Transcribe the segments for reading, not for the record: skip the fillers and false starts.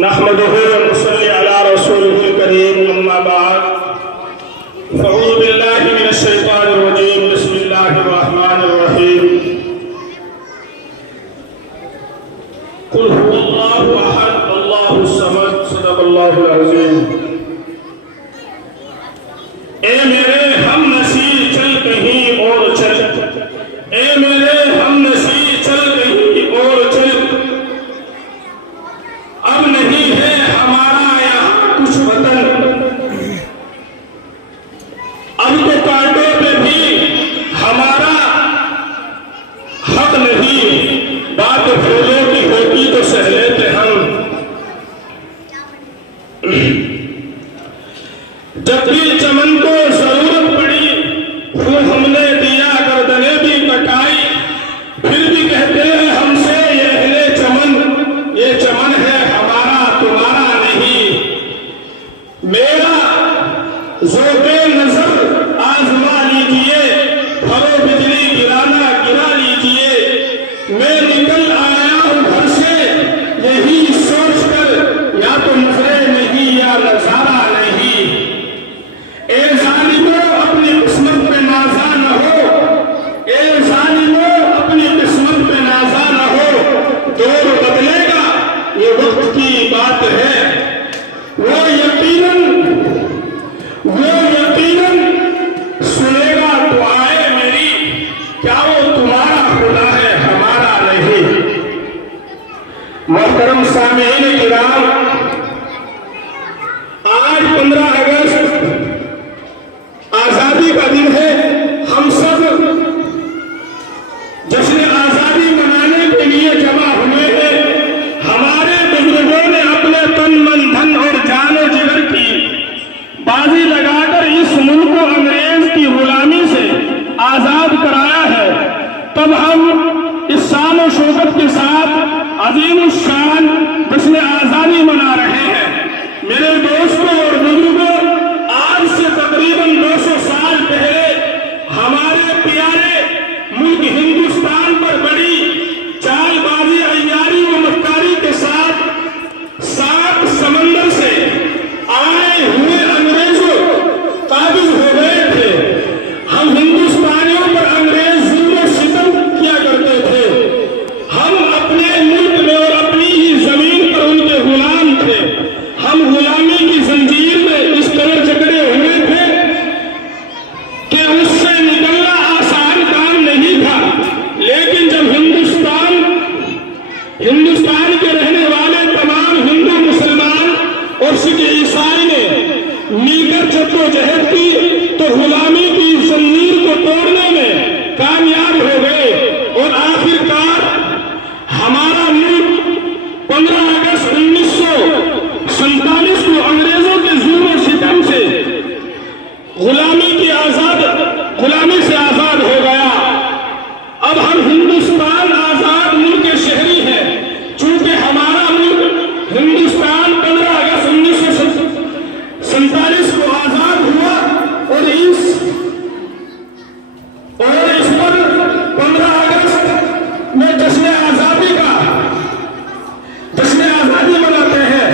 नहमदुहु व नसल्ली अला रसूलिहिल करीम, अम्मा बाद, फ़अऊज़ु बिल्लाहि मिनश शैतानिर रजीम, बिस्मिल्लाहिर रहमानिर रहीम। कुल हुवल्लाहु अहद, अल्लाहुस समद, सदक़ल्लाहुल अज़ीम। ए मेरे हमनसी चल कहीं और चल, ए मेरे हमनसी चल कहीं और चल, अब नहीं है हमारा यहाँ कुछ वतन, अब तो कांटों पे भी हमारा हक नहीं, बात फूलों की होती तो सह लेते हम। जब भी चमन को जरूरत पड़ी फूल हमने दिया, गर्दनें भी कटाई, फिर भी कहते हैं हमसे ये अहले चमन, ये चमन है हमारा तुम्हारा नहीं। मेरा ज़ोक़े नजर आजमा लीजिए, फलो बिजली गिराना गिरा लीजिए। मैं निकल आया हूँ घर से यही सोच कर, या तो नजरे नहीं या नजारा नहीं। ए जालिमों अपनी किस्मत पे नाज़ा न हो, ए जालिमों अपनी किस्मत पे नाज़ा न हो। दौर बदलेगा ये वक्त की बात है, वो यकीनन सुनेगा तो आए मेरी, क्या वो तुम्हारा खुदा है हमारा नहीं। मोहतरम सामीईन किराम, आज 15 अगस्त आजादी का दिन है। हम सब जश्न आजादी मनाने के लिए जमा हुए हैं। हमारे बुजुर्गों ने अपने तन मन धन और जानो जिगर की बाजी लगाकर इस मुल्क को अंग्रेज की गुलामी से आजाद कराया है। तब हम इस शान और शौकत के साथ अजीम शान जश्न आजादी मना रहे हैं। मेरे दोस्तों और बुजुर्गों, आज से तकरीबन 200 साल पहले हमारे प्यारे मुल्क हिंदुस्तान पर बड़ी चालबाजी, अय्यारी व मक्कारी के साथ 7 समंदर से आए हुए अंग्रेजों काबिज हो गए थे। हम हिंदुस्तानियों पर अंग्रेज जुल्म सितम किया करते थे। हम अपने मुल्क में और अपनी ही जमीन पर उनके गुलाम थे। हम गुलामी की जंजीर में इस तरह जकड़े हुए थे कि उससे निकलना आसान काम नहीं था। लेकिन जब हिंदुस्तान के रहने वाले तमाम हिंदू, मुसलमान और सिख ईसाई ने मिलकर जद्दोजहद की तो गुलामी की जंजीर को तोड़ने में कामयाब हो गए और आखिरकार हमारा मुल्क 15 अगस्त 1947 को अंग्रेजों के जुल्म और सितम से गुलामी से आजाद हो गया। अब हम हिंदुस्तान आजाद मुल्क के शहरी हैं। चूंकि हमारा मुल्क हिंदुस्तान 15 अगस्त 1947 को आजाद हुआ और इस पर 15 अगस्त में जश्न आजादी मनाते हैं।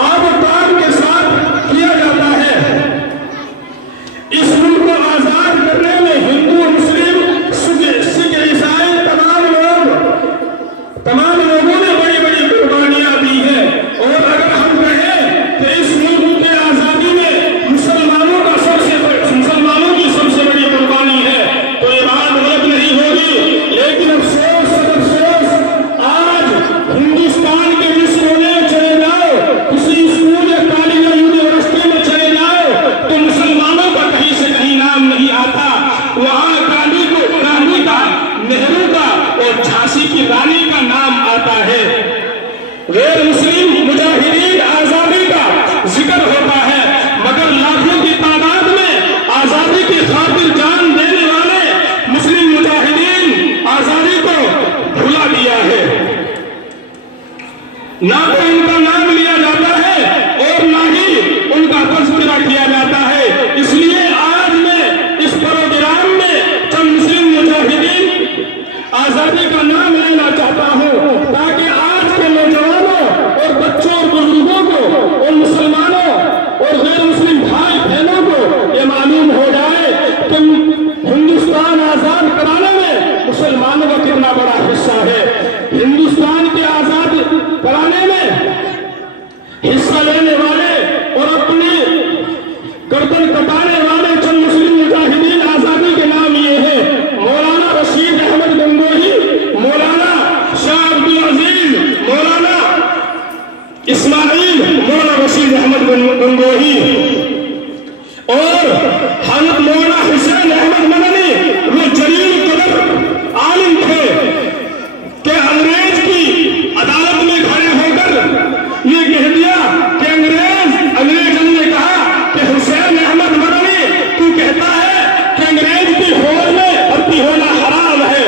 आब ताब के साथ किया जाता है। इस मुल्क को आजाद करने में हिंदू, मुस्लिम, सिख, ईसाई तमाम लोगों ने बड़ी बड़ी कुर्बानियां दी हैं। और अगर हम कहें कि इस मुल्क की आजादी में मुसलमानों की सबसे बड़ी कुर्बानी है तो ये बात गलत नहीं होगी। लेकिन अफसोस आज हिंदुस्तान के जिस कोने चले जाओ, किसी स्कूल या कॉलेज या यूनिवर्सिटी में चले जाओ तो मुसलमानों का कहीं से कहीं नाम नहीं आता। वहां गांधी का, नेहरू का और झांसी की रानी का नाम आता है। गैर मुस्लिम मुजाहिदीन आजादी का जिक्र होता है, मगर लाखों की तादाद में आजादी की खातिर जान देने वाले मुस्लिम मुजाहिदीन आजादी को भुला दिया है। ना तो उनका नाम लिया जाता है और ना ही उनका तज़किरा किया जाता है। इसलिए आज मैं इस प्रोग्राम में चंद मुस्लिम मुजाहिदीन आजादी का नाम लेना चाहता हूं ताकि आज के इस्माइल मौलाना रशीद अहमद गंगोही और हज़रत मौलाना हुसैन अहमद मदनी, वो जलील कदर आलिम थे कि अंग्रेज की अदालत में खड़े होकर ये कह दिया कि अंग्रेजों ने कहा कि हुसैन अहमद मदनी, तू कहता है कि अंग्रेज की फौज में भर्ती होना हराम है।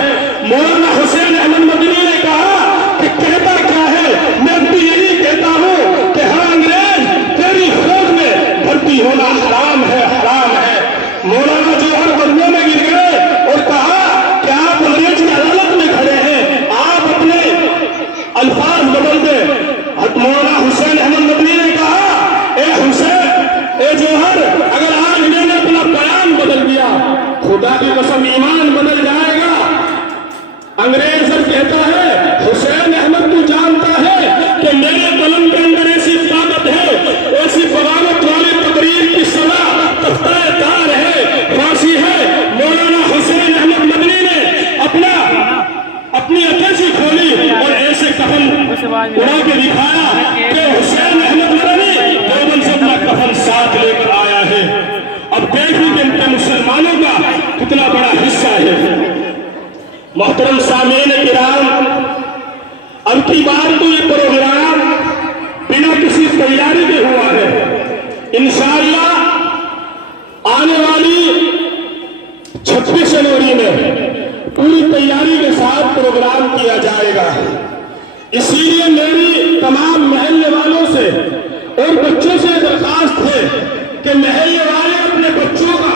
मौलाना हुसैन अहमद मदनी ने कहा कि कहता क्या है, मैं तो यही कहता हूँ कि हाँ अंग्रेज, तेरी फौज में भर्ती होना हराम है, हराम है। मौलाना जौहर बंदों में गिर गए और कहा कि आप अंग्रेज की अदालत में खड़े हैं, आप अपने अल्फाज बदल दे। मौलाना हुसैन अहमद मदनी ने कहा, ए हुसैन, ए जौहर, अगर आज मैंने अपना बयान बदल दिया, खुदा की कसम ईमान बदल जाएगा। अंग्रेज सर कहता है, हुसैन अहमद तू जानता है कि मेरे कलम के अंदर ऐसी ताकत है, ऐसी बगावत वाली तकरीर की सजा तख्ता तार है, फांसी है। मौलाना हुसैन अहमद मदनी ने अपनी अटैची खोली और ऐसे कफन उड़ा के दिखाया कि हुसैन अहमद मदनी देवबंद से अपना कफन साथ लेकर आया है। अब देखिए कि मुसलमानों का कितना बड़ा हिस्सा है। मोहतरम सामीन किराम, अब की बार तो ये प्रोग्राम बिना किसी तैयारी के हुआ है। इंशाअल्लाह आने वाली 26 जनवरी में पूरी तैयारी के साथ प्रोग्राम किया जाएगा। इसीलिए मेरी तमाम महल्ले वालों से और बच्चों से दरखास्त है कि महल्ले वाले अपने बच्चों का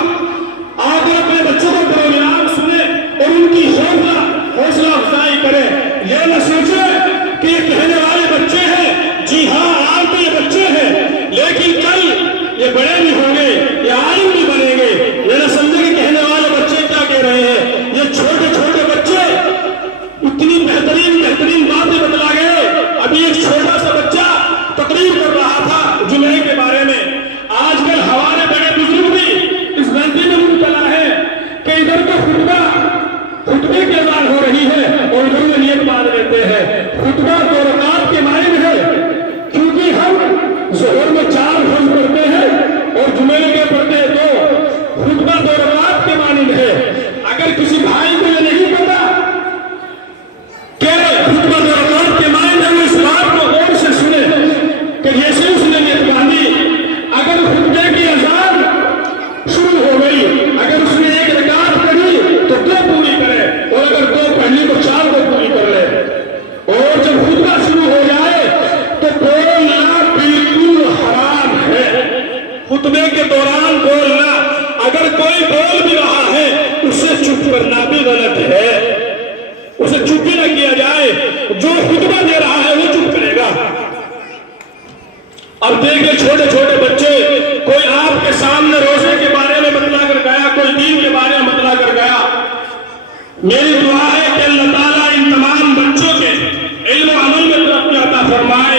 आगे अपने बच्चों का प्रोग्राम सुने और उनकी हौसला अफजाई करें। ये न सोचे कि ये कहने वाले बच्चे हैं, जी हाँ आज तो ये बच्चे हैं, लेकिन कल ये बड़े भी होंगे, ये आलिम भी बनेंगे। ये न समझे कि कहने वाले बच्चे क्या कह रहे हैं। ये छोटे छोटे बच्चे इतनी बेहतरीन बातें बतला गए। अभी एक छोटा सा बच्चा तकरीर कर रहा था जुमे के बारे में। आजकल हमारे बड़े बुजुर्ग भी इस गलती में मुब्तला है कि इधर का खुतबे की अज़ान हो रही है और उधर में नियत बांध लेते हैं। खुतबा 2 रकात के मायन है, क्योंकि हम ज़ोहर में 4 फर्ज पढ़ते हैं और जुमे के पढ़ते हैं 2। खुतबा 2 रकात के मायन है। अगर किसी भाई को ये नहीं पता कि खुतबा 2 रकात के मायन है, वो इस बात को गौर से सुने कि जैसे उसने नियत बांधी, अगर खुतबे की अज़ान शुरू हो गई, अगर उसने 1 रकात पढ़ी तो 2 पूरी करे, और अगर 2 पढ़नी तो 4 को पूरी कर ले। और जब खुतबा शुरू हो जाए तो बोलना बिल्कुल हराम है। खुतबे के दौरान बोलना, अगर कोई बोल भी रहा है उससे चुप करना भी गलत है, उसे चुप भी ना किया जाए। जो खुतबा दे रहा है वो चुप करेगा। अब देखिए छोटे छोटे बच्चे, कोई आपके सामने रोजे के बारे में बतला कर गया, कोई दीन के बारे में बतला कर गया। मेरी दुआ है कि अल्लाह ताला इन तमाम बच्चों के इल्म अमल में तरक्की अता फरमाए।